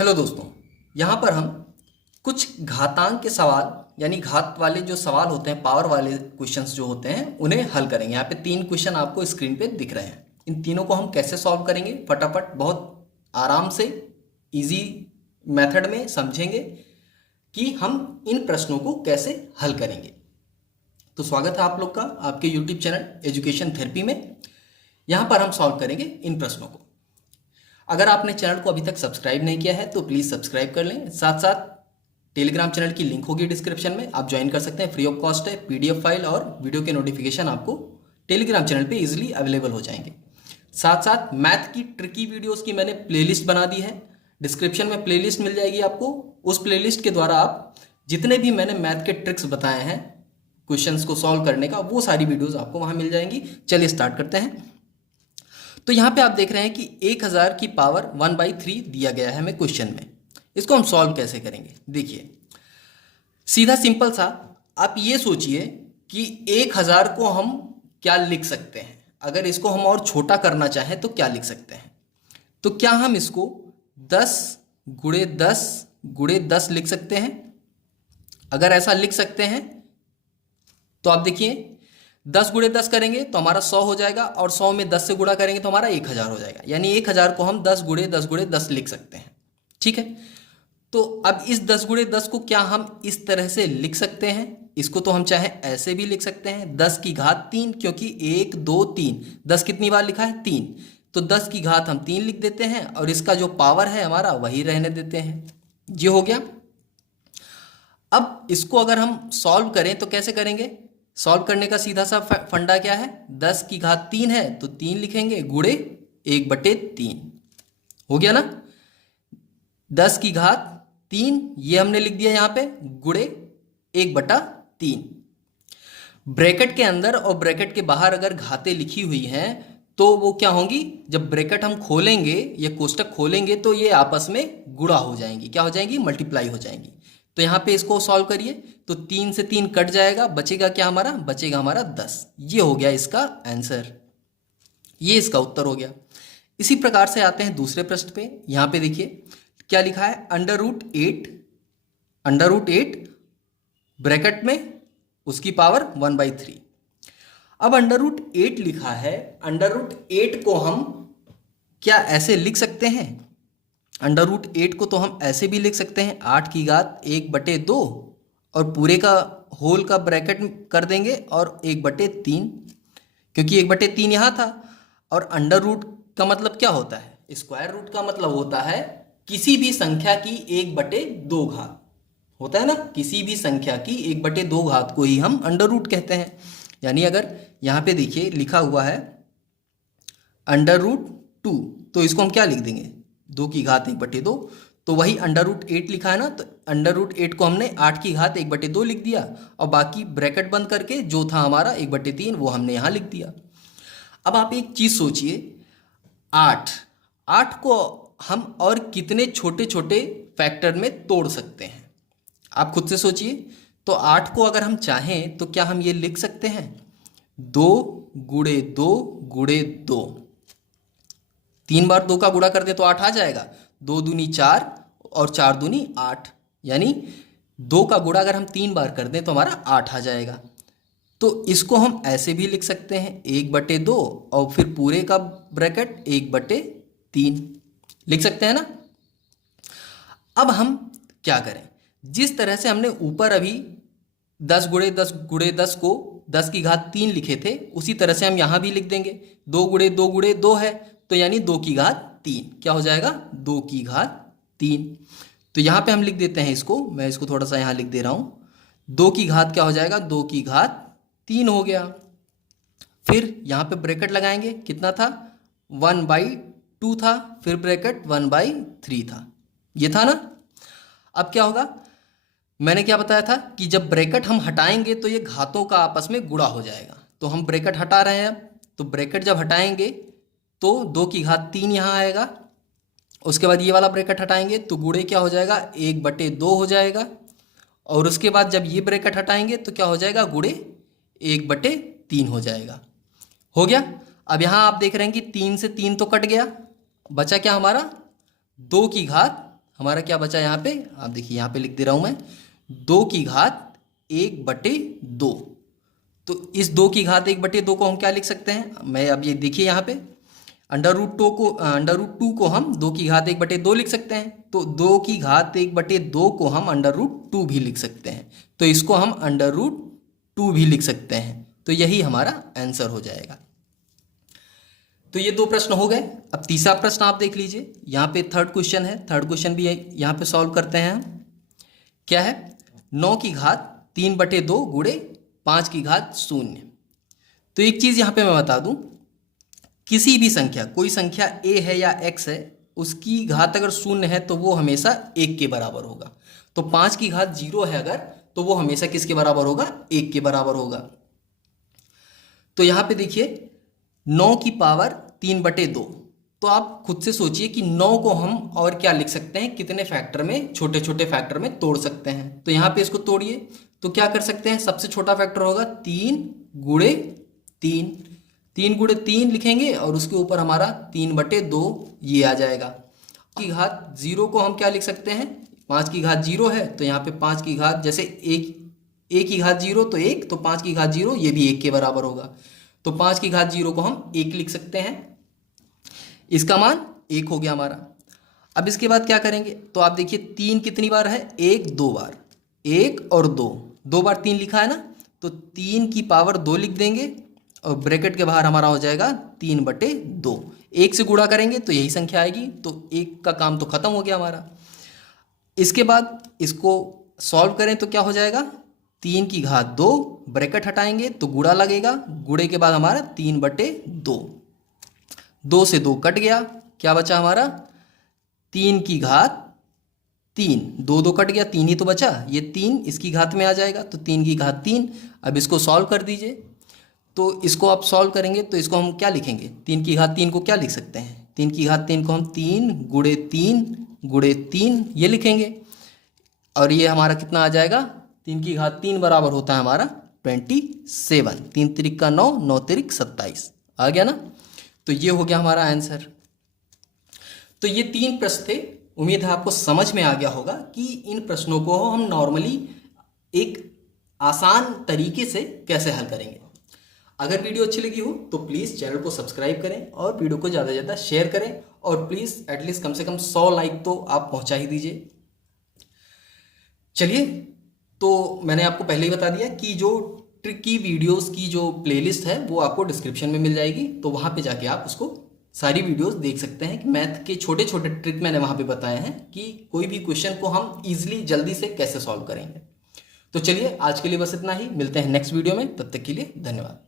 Hello दोस्तों, यहाँ पर हम कुछ घातांक के सवाल यानी घात वाले जो सवाल होते हैं, पावर वाले क्वेश्चंस जो होते हैं उन्हें हल करेंगे। यहाँ पे 3 क्वेश्चन आपको स्क्रीन पे दिख रहे हैं। इन तीनों को हम कैसे सॉल्व करेंगे, फटाफट बहुत आराम से इजी मेथड में समझेंगे कि हम इन प्रश्नों को कैसे हल करेंगे। तो स्वागत है आप लोग का आपके यूट्यूब चैनल एजुकेशन थेरेपी में। यहाँ पर हम सॉल्व करेंगे इन प्रश्नों को। अगर आपने चैनल को अभी तक सब्सक्राइब नहीं किया है तो प्लीज़ सब्सक्राइब कर लें। साथ साथ टेलीग्राम चैनल की लिंक होगी डिस्क्रिप्शन में, आप ज्वाइन कर सकते हैं। फ्री ऑफ कॉस्ट है। पीडीएफ फाइल और वीडियो के नोटिफिकेशन आपको टेलीग्राम चैनल पे इजीली अवेलेबल हो जाएंगे। साथ साथ मैथ की ट्रिकी वीडियोस की मैंने प्लेलिस्ट बना दी है। डिस्क्रिप्शन में प्लेलिस्ट मिल जाएगी आपको। उस प्लेलिस्ट के द्वारा आप जितने भी मैंने मैथ के ट्रिक्स बताए हैं क्वेश्चंस को सॉल्व करने का, वो सारी वीडियोज़ आपको वहाँ मिल जाएंगी। चलिए स्टार्ट करते हैं। तो यहाँ पे आप देख रहे हैं कि 1000 की पावर 1/3 दिया गया है हमें क्वेश्चन में। इसको हम सॉल्व कैसे करेंगे, देखिए सीधा सिंपल सा। आप ये सोचिए कि 1000 को हम क्या लिख सकते हैं। अगर इसको हम और छोटा करना चाहें तो क्या लिख सकते हैं। तो क्या हम इसको 10 गुणे 10 गुणे 10 लिख सकते हैं। अगर ऐसा लिख सकते हैं तो आप देखिए 10 गुणे 10 करेंगे तो हमारा 100 हो जाएगा, और 100 में 10 से गुणा करेंगे तो हमारा 1000 हो जाएगा। यानी 1000 को हम 10 गुणे 10 गुणे 10 लिख सकते हैं। ठीक है, तो अब इस 10 गुणे 10 को क्या हम इस तरह से लिख सकते हैं। इसको तो हम चाहे ऐसे भी लिख सकते हैं, 10 की घात 3, क्योंकि 1 2 3 10 कितनी बार लिखा है 3, तो 10 की घात हम 3 लिख देते हैं और इसका जो पावर है हमारा वही रहने देते हैं। ये हो गया। अब इसको अगर हम सॉल्व करें तो कैसे करेंगे। सॉल्व करने का सीधा सा फंडा क्या है, 10 की घात 3 है तो 3 लिखेंगे गुणे 1/3 हो गया ना। 10 की घात 3 ये हमने लिख दिया यहाँ पे गुणे 1/3। ब्रैकेट के अंदर और ब्रैकेट के बाहर अगर घातें लिखी हुई हैं तो वो क्या होंगी, जब ब्रैकेट हम खोलेंगे या कोष्टक खोलेंगे तो ये आपस में गुणा हो जाएंगी। क्या हो जाएंगी, मल्टीप्लाई हो जाएंगी। तो यहाँ पे इसको सॉल्व करिए तो 3 से 3 कट जाएगा, बचेगा क्या हमारा, बचेगा हमारा 10। ये हो गया इसका आंसर, ये इसका उत्तर हो गया। इसी प्रकार से आते हैं दूसरे प्रश्न पे। यहाँ पे देखिए क्या लिखा है, √8 ब्रैकेट में उसकी पावर 1/3। अब √8 लिखा है, √8 को हम क्या ऐसे लिख सकते हैं। √8 को तो हम ऐसे भी लिख सकते हैं, 8 की घात 1/2 और पूरे का होल का ब्रैकेट कर देंगे और 1/3, क्योंकि 1/3 यहाँ था। और अंडर रूट का मतलब क्या होता है, स्क्वायर रूट का मतलब होता है किसी भी संख्या की 1/2 घात होता है ना। किसी भी संख्या की 1/2 घात को ही हम अंडर रूट कहते हैं। यानी अगर यहाँ पे देखिए लिखा हुआ है √2, तो इसको हम क्या लिख देंगे, 2 की घात 1/2। तो वही √8 लिखा है ना, तो √8 को हमने 8 की घात 1/2 लिख दिया और बाकी ब्रैकेट बंद करके जो था हमारा 1/3 वो हमने यहाँ लिख दिया। अब आप एक चीज़ सोचिए, 8 को हम और कितने छोटे छोटे फैक्टर में तोड़ सकते हैं, आप खुद से सोचिए। तो 8 को अगर हम चाहें तो क्या हम ये लिख सकते हैं, 2 गुणे 2 गुणे 2। 3 बार 2 का गुणा कर दे तो 8 आ जाएगा, 2 दूनी 4 और 4 दूनी 8। यानी 2 का गुणा अगर हम 3 बार कर दें तो हमारा 8 आ जाएगा। तो इसको हम ऐसे भी लिख सकते हैं, 1/2 और फिर पूरे का ब्रैकेट 1/3 लिख सकते हैं ना। अब हम क्या करें, जिस तरह से हमने ऊपर अभी 10 गुणे 10 गुणे 10 को 10 की घात 3 लिखे थे, उसी तरह से हम यहाँ भी लिख देंगे। 2 गुणे 2 गुणे 2 है तो यानी 2 की घात 3 क्या हो जाएगा, 2 की घात 3। तो यहाँ पे हम लिख देते हैं इसको, मैं इसको थोड़ा सा यहाँ लिख दे रहा हूँ। 2 की घात क्या हो जाएगा, 2 की घात 3 हो गया। फिर यहाँ पे ब्रैकेट लगाएंगे, कितना था 1/2 था, फिर ब्रैकेट 1/3 था, ये था ना। अब क्या होगा, मैंने क्या बताया था कि जब ब्रैकेट हम हटाएंगे तो ये घातों का आपस में गुणा हो जाएगा। तो हम ब्रैकेट हटा रहे हैं अब, तो ब्रैकेट जब हटाएंगे तो 2 की घात 3 यहाँ आएगा। उसके बाद ये वाला ब्रैकेट हटाएंगे तो गुणे क्या हो जाएगा, 1/2 हो जाएगा। और उसके बाद जब ये ब्रैकेट हटाएंगे तो क्या हो जाएगा, गुणे 1/3 हो जाएगा। हो गया। अब यहाँ आप देख रहे हैं कि 3 से 3 तो कट गया, बचा क्या हमारा, 2 की घात हमारा क्या बचा यहाँ पे, आप देखिए यहाँ पे लिख दे रहा हूँ मैं, 2 की घात 1/2। तो इस 2 की घात 1/2 को हम क्या लिख सकते हैं, मैं अब ये देखिए यहाँ पे अंडर रूट 2 को हम 2 की घात 1/2 लिख सकते हैं। तो 2 की घात 1/2 को हम अंडर रूट 2 भी लिख सकते हैं। तो इसको हम अंडर रूट 2 भी लिख सकते हैं। तो यही हमारा आंसर हो जाएगा। तो ये 2 प्रश्न हो गए। अब तीसरा प्रश्न आप देख लीजिए, यहाँ पे थर्ड क्वेश्चन है। थर्ड क्वेश्चन भी यहाँ पे सॉल्व करते हैं हम। क्या है, 9 की घात 3/2 गुणे 5 की घात 0। तो एक चीज़ यहाँ पे मैं बता दूँ, किसी भी संख्या, कोई संख्या a है या x है, उसकी घात अगर 0 है तो वो हमेशा 1 के बराबर होगा। तो 5 की घात 0 है अगर, तो वो हमेशा किसके बराबर होगा, 1 के बराबर होगा। तो यहाँ पे देखिए 9 की पावर 3/2। तो आप खुद से सोचिए कि 9 को हम और क्या लिख सकते हैं, कितने फैक्टर में, छोटे छोटे फैक्टर में तोड़ सकते हैं। तो यहाँ पे इसको तोड़िए तो क्या कर सकते हैं, सबसे छोटा फैक्टर होगा 3 गुणे 3। 3 गुणे 3 लिखेंगे और उसके ऊपर हमारा 3/2 ये आ जाएगा। की घात 0 को हम क्या लिख सकते हैं, 5 की घात 0 है तो यहाँ पे 5 की घात, जैसे 1 की घात 0 तो 1, तो 5 की घात 0 ये भी 1 के बराबर होगा। तो 5 की घात 0 को हम 1 लिख सकते हैं, इसका मान 1 हो गया हमारा। अब इसके बाद क्या करेंगे, तो आप देखिए 3 कितनी बार है, 1 2 बार, 1 और 2 बार 3 लिखा है ना, तो 3 की पावर 2 लिख देंगे और ब्रैकेट के बाहर हमारा हो जाएगा 3/2। 1 से गुणा करेंगे तो यही संख्या आएगी, तो 1 का काम तो खत्म हो गया हमारा। इसके बाद इसको सॉल्व करें तो क्या हो जाएगा, 3 की घात 2, ब्रैकेट हटाएंगे तो गुणा लगेगा, गुणे के बाद हमारा 3/2, 2 से 2 कट गया, क्या बचा हमारा 3 की घात 3, 2 2 कट गया, 3 ही तो बचा, ये 3 इसकी घात में आ जाएगा, तो 3 की घात 3। अब इसको सॉल्व कर दीजिए, तो इसको आप सॉल्व करेंगे तो इसको हम क्या लिखेंगे, 3 की घात 3 को क्या लिख सकते हैं, 3 की घात 3 को हम 3 गुणे 3 गुणे 3 ये लिखेंगे, और ये हमारा कितना आ जाएगा, 3 की घात 3 बराबर होता है हमारा 27। 3 तिरिक का 9, 9 तिरिक 27 आ गया ना। तो ये हो गया हमारा आंसर। तो ये 3 प्रश्न थे, उम्मीद है आपको समझ में आ गया होगा कि इन प्रश्नों को हम नॉर्मली एक आसान तरीके से कैसे हल करेंगे। अगर वीडियो अच्छी लगी हो तो प्लीज़ चैनल को सब्सक्राइब करें और वीडियो को ज़्यादा से ज़्यादा शेयर करें, और प्लीज़ एटलीस्ट कम से कम 100 लाइक तो आप पहुंचा ही दीजिए। चलिए, तो मैंने आपको पहले ही बता दिया कि जो ट्रिक की वीडियोस की जो प्लेलिस्ट है वो आपको डिस्क्रिप्शन में मिल जाएगी, तो वहाँ पे जाके आप उसको सारी वीडियोस देख सकते हैं कि मैथ के छोटे छोटे ट्रिक मैंने वहाँ पे बताए हैं कि कोई भी क्वेश्चन को हम ईजिली जल्दी से कैसे सॉल्व करेंगे। तो चलिए, आज के लिए बस इतना ही, मिलते हैं नेक्स्ट वीडियो में, तब तक के लिए धन्यवाद।